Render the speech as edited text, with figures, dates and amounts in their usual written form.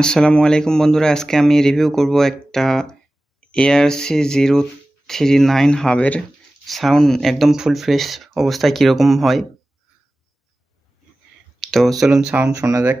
আসসালামু আলাইকুম বন্ধুরা, আজকে আমি রিভিউ করব একটা ARC039 হাবের সাউন্ড একদম ফুল ফ্রেশ অবস্থায় কীরকম হয়। তো চলুন সাউন্ড শোনা যাক।